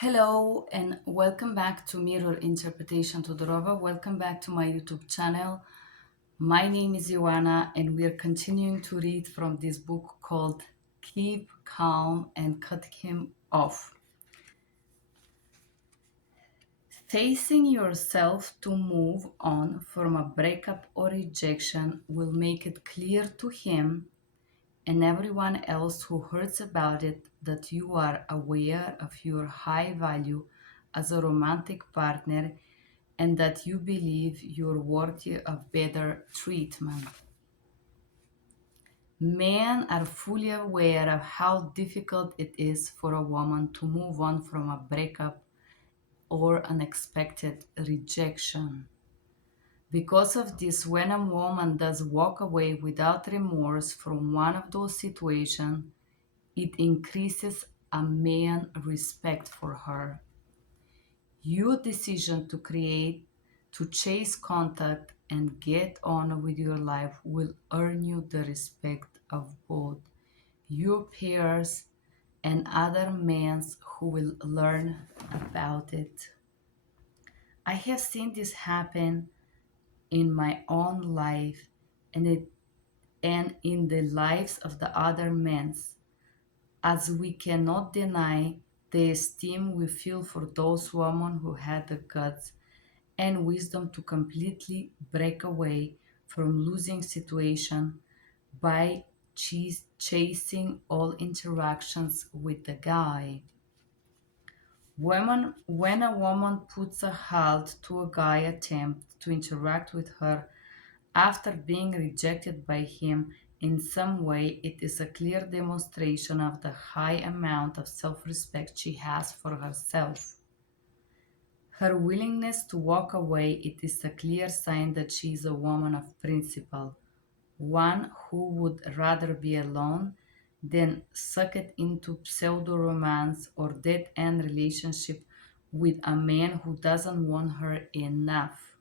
Hello and welcome back to Mirror Interpretation Todorova. Welcome back to my YouTube channel. My name is Ioana and we are continuing to read from this book called Keep Calm and Cut Him Off. Facing yourself to move on from a breakup or rejection will make it clear to him and everyone else who hears about it that you are aware of your high value as a romantic partner and that you believe you're worthy of better treatment. Men are fully aware of how difficult it is for a woman to move on from a breakup or unexpected rejection. Because of this, when a woman does walk away without remorse from one of those situations, it increases a man's respect for her. Your decision to chase contact and get on with your life will earn you the respect of both your peers and other men who will learn about it. I have seen this happen in my own life and in the lives of the other men, as we cannot deny the esteem we feel for those women who had the guts and wisdom to completely break away from losing situation by chasing all interactions with the guy. When a woman puts a halt to a guy attempt to interact with her after being rejected by him in some way, it is a clear demonstration of the high amount of self respect she has for herself. Her willingness to walk away, it is a clear sign that she is a woman of principle, one who would rather be alone than suck it into pseudo romance or dead end relationship with a man who doesn't want her enough.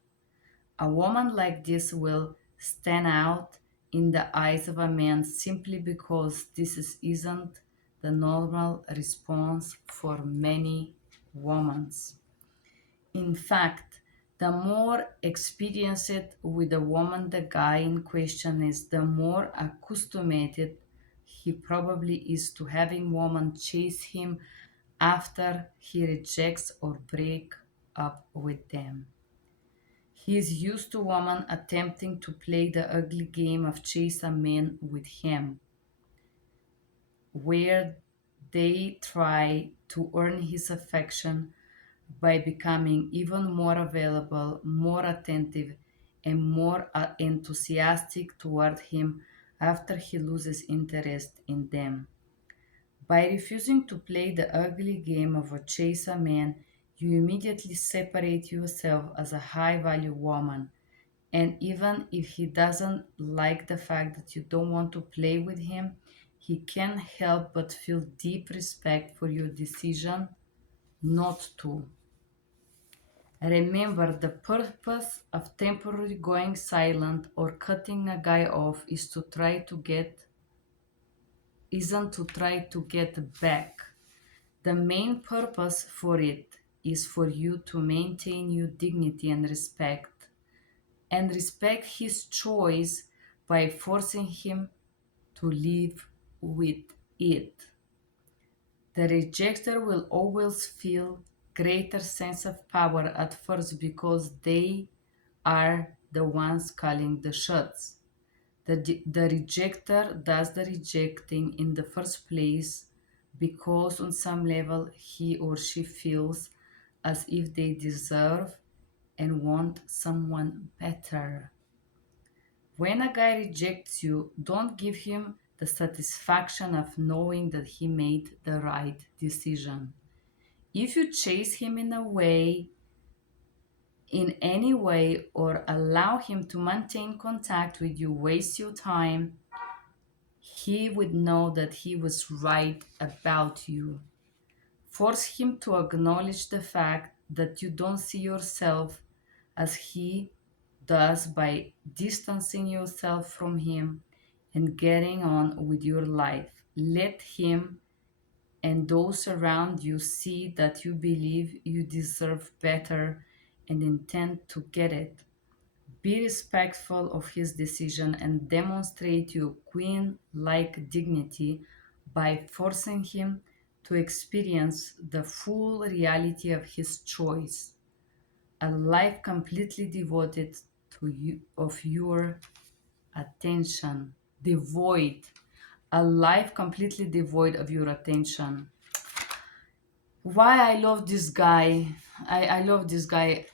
A woman like this will stand out in the eyes of a man simply because isn't the normal response for many women. In fact, the more experienced with a woman the guy in question is, the more accustomed he probably is to having women chase him after he rejects or break up with them. He is used to women attempting to play the ugly game of chase a man with him, where they try to earn his affection by becoming even more available, more attentive, and more enthusiastic toward him after he loses interest in them. By refusing to play the ugly game of a chaser man, you immediately separate yourself as a high value woman. And even if he doesn't like the fact that you don't want to play with him, he can't help but feel deep respect for your decision not to. Remember, the purpose of temporarily going silent or cutting a guy off isn't to try to get back. The main purpose for it is for you to maintain your dignity and respect his choice by forcing him to live with it. The rejecter will always feel greater sense of power at first because they are the ones calling the shots. The rejecter does the rejecting in the first place because on some level he or she feels as if they deserve and want someone better. When a guy rejects you, don't give him the satisfaction of knowing that he made the right decision. If you chase him in any way, or allow him to maintain contact with you, waste your time, he would know that he was right about you. Force him to acknowledge the fact that you don't see yourself as he does by distancing yourself from him and getting on with your life. Let him and those around you see that you believe you deserve better and intend to get it. Be respectful of his decision and demonstrate your queen like dignity by forcing him to experience the full reality of his choice, a life completely devoted to you of your attention, devoid, a life completely devoid of your attention. Why I love this guy? I love this guy.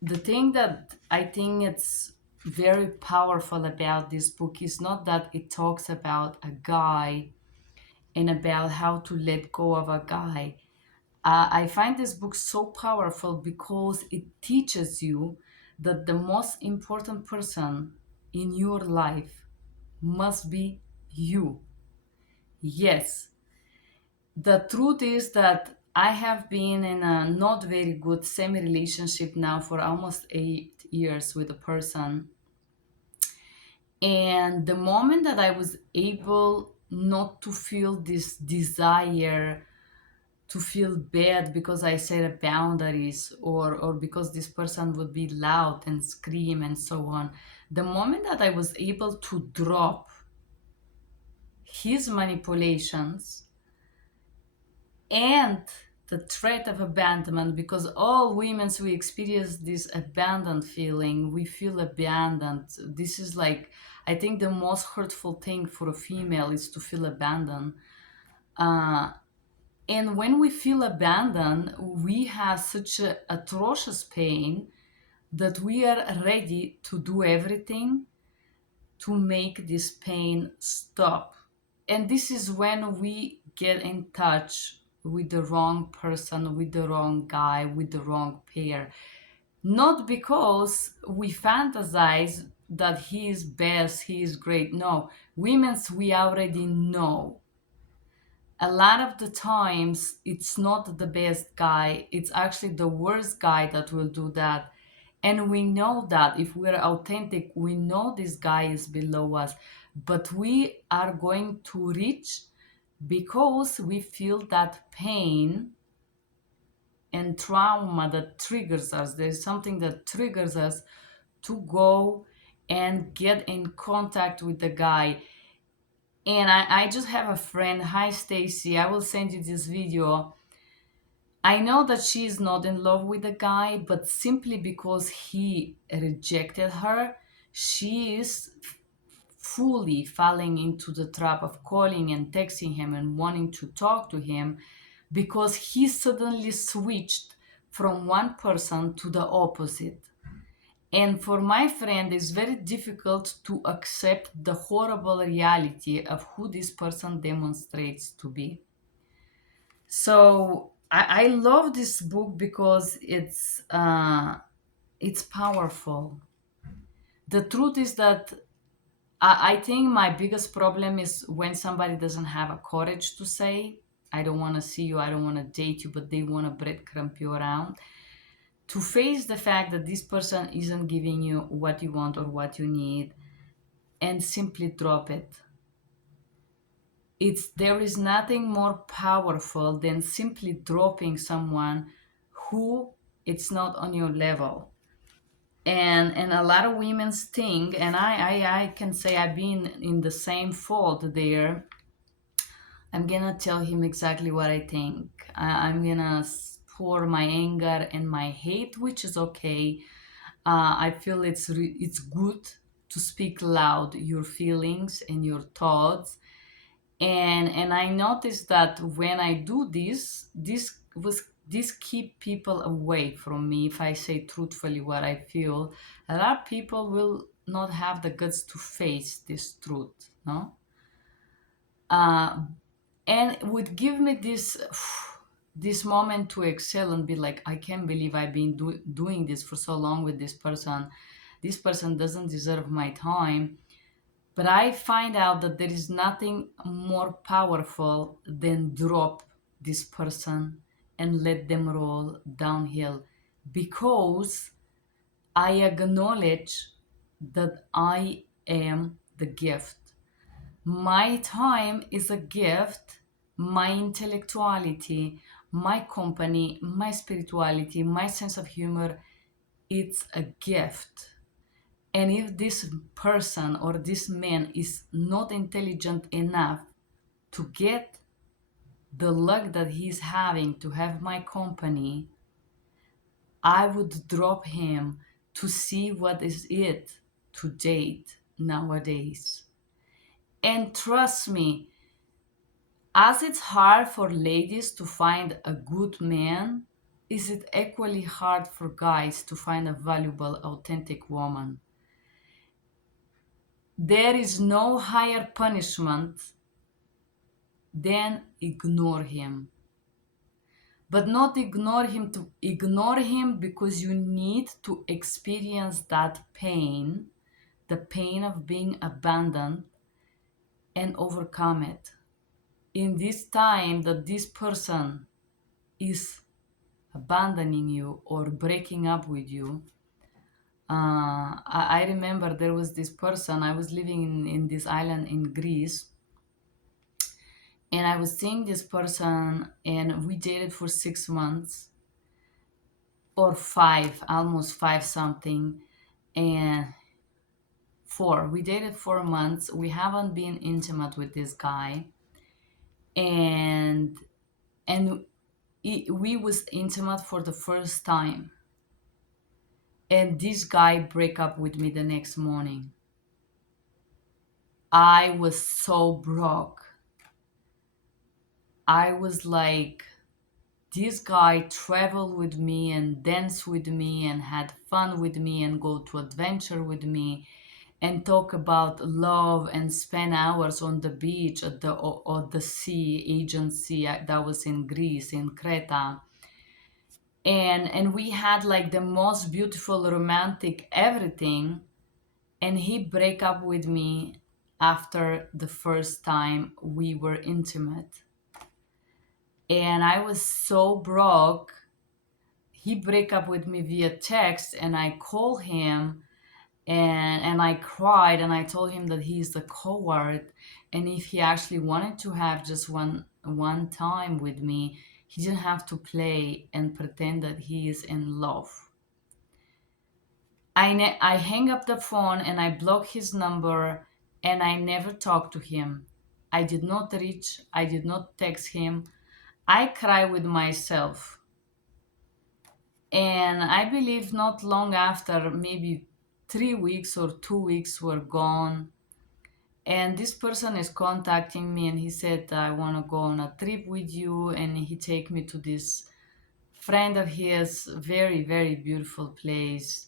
The thing that I think it's very powerful about this book is not that it talks about a guy and about how to let go of a guy. I find this book so powerful because it teaches you that the most important person in your life must be you. Yes, the truth is that I have been in a not very good semi relationship now for almost 8 years with a person. And the moment that I was able not to feel this desire to feel bad because I set boundaries, or because this person would be loud and scream and so on, the moment that I was able to drop his manipulations and the threat of abandonment, because all women we experience this abandoned feeling, we feel abandoned. This is like, I think the most hurtful thing for a female is to feel abandoned. And when we feel abandoned, we have such a atrocious pain that we are ready to do everything to make this pain stop. And this is when we get in touch with the wrong person, with the wrong guy, with the wrong pair. Not because we fantasize that he is best, he is great. No, women's we already know. A lot of the times it's not the best guy, it's actually the worst guy that will do that. And we know that if we're authentic, we know this guy is below us, but we are going to reach because we feel that pain and trauma that triggers us. There's something that triggers us to go and get in contact with the guy. And I just have a friend. Hi, Stacy. I will send you this video. I know that she is not in love with the guy, but simply because he rejected her, she is fully falling into the trap of calling and texting him and wanting to talk to him because he suddenly switched from one person to the opposite. And for my friend, it's very difficult to accept the horrible reality of who this person demonstrates to be. So I love this book because it's powerful. The truth is that I think my biggest problem is when somebody doesn't have a courage to say, I don't want to see you, I don't want to date you, but they want to breadcrumb you around. To face the fact that this person isn't giving you what you want or what you need and simply drop it. There is nothing more powerful than simply dropping someone who it's not on your level. And a lot of women's think, and I can say I've been in the same fault there. I'm gonna tell him exactly what I think. I'm gonna pour my anger and my hate, which is okay. I feel it's good to speak loud your feelings and your thoughts. And I noticed that when I do this keep people away from me. If I say truthfully what I feel, a lot of people will not have the guts to face this truth, no? Uh, and it would give me this moment to excel and be like, I can't believe I've been doing this for so long with this person. This person doesn't deserve my time. But I find out that there is nothing more powerful than drop this person and let them roll downhill, because I acknowledge that I am the gift. My time is a gift my intellectuality, my company, my spirituality, my sense of humor, it's a gift. And if this person or this man is not intelligent enough to get the luck that he's having to have my company, I would drop him to see what is it to date nowadays. And trust me, as it's hard for ladies to find a good man, is it equally hard for guys to find a valuable, authentic woman? There is no higher punishment than ignore him. But not ignore him to ignore him because you need to experience that pain, the pain of being abandoned, and overcome it. In this time that this person is abandoning you or breaking up with you, I remember there was this person. I was living in this island in Greece, and I was seeing this person, and we dated for 6 months or five, almost five something, and four. We dated 4 months. We haven't been intimate with this guy, and we was intimate for the first time, and this guy break up with me the next morning. I was so broke. I was like, this guy traveled with me and danced with me and had fun with me and go to adventure with me and talk about love and spend hours on the beach at the sea, Aegean Sea, that was in Greece, in Creta. And we had like the most beautiful romantic everything, and he break up with me after the first time we were intimate. And I was so broke. He break up with me via text, and I call him, and I cried, and I told him that he's a coward, and if he actually wanted to have just one time with me, he didn't have to play and pretend that he is in love. I hang up the phone and I block his number, and I never talk to him. I did not reach, I did not text him. I cry with myself. And I believe not long after, maybe 3 weeks or 2 weeks were gone. And this person is contacting me, and he said, I want to go on a trip with you. And he take me to this friend of his, very, very beautiful place.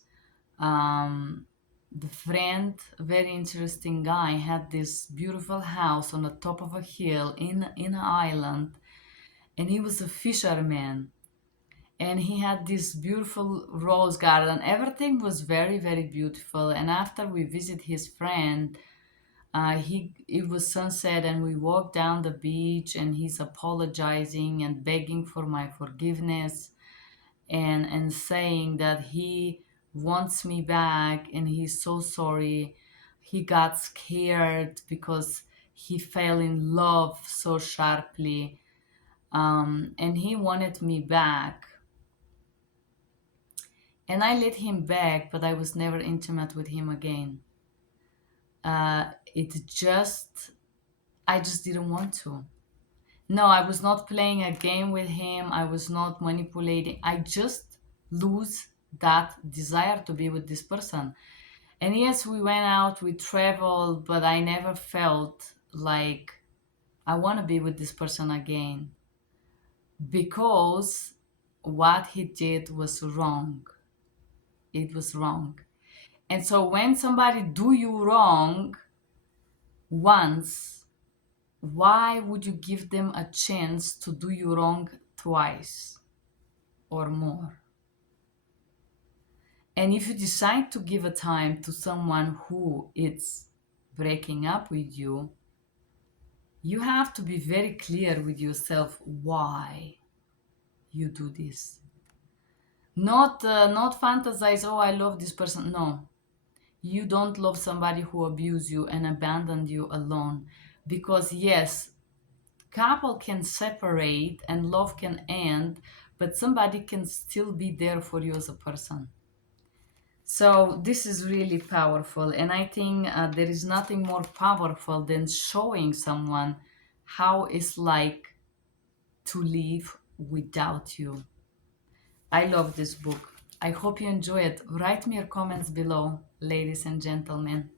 The friend, very interesting guy, had this beautiful house on the top of a hill in an island, and he was a fisherman, and he had this beautiful rose garden. Everything was very, very beautiful. And after we visit his friend, it was sunset, and we walked down the beach, and he's apologizing and begging for my forgiveness, and saying that he wants me back and he's so sorry. He got scared because he fell in love so sharply, and he wanted me back. And I let him back, but I was never intimate with him again. It just, I just didn't want to. No, I was not playing a game with him. I was not manipulating. I just lose that desire to be with this person. And yes, we went out, we traveled, but I never felt like I want to be with this person again, because what he did was wrong. It was wrong. And so when somebody do you wrong once, why would you give them a chance to do you wrong twice or more? And if you decide to give a time to someone who is breaking up with you, you have to be very clear with yourself why you do this. Not fantasize, oh, I love this person. No, you don't love somebody who abused you and abandoned you alone. Because yes, Couple can separate and love can end, but somebody can still be there for you as a person. So this is really powerful, and I think there is nothing more powerful than showing someone how it's like to live without you. I love this book. I hope you enjoy it. Write me your comments below, ladies and gentlemen.